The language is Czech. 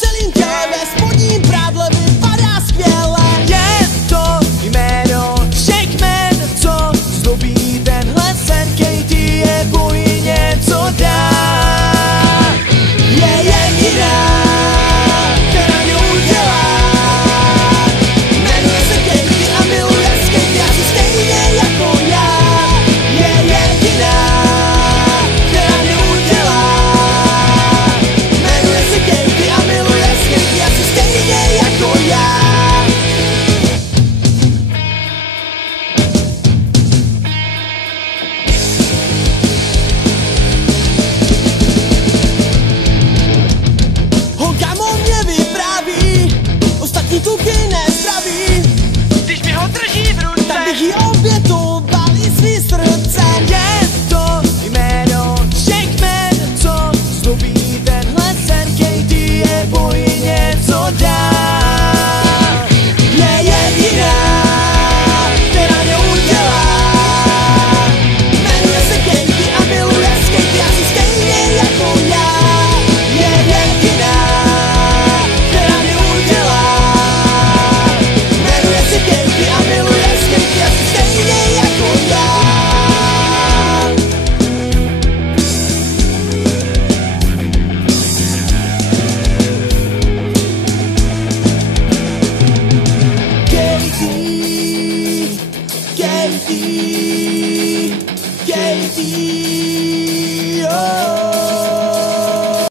celým tělem, ve spodním prádle vypadá skvěle. Je to jméno všech jmen, co zdobí tenhle sen. Katie je bojí něco dát. Je jediná, která mě udělá. Jmenuje se Katie a miluje skate asi stejně jako já. Je jediná, která mě udělá. Jmenuje se Katie a miluje skate asi stejně jako já. Holka o mě vypráví, ostatní kluky nezdraví. Když mi ho drží v ruce, Tak bych jí obětoval i svý srdce. je to jméno všech jmen, co zdobí tenhle sen. Katie je bojí něco dát. Je jediná, která mě udělá. Jmenuje se Katie a miluje skate asi stejně jako já. Je jediná, která mě udělá. Jmenuje se Katie a miluje skate asi stejně jako já. Katie, Katie, Katie.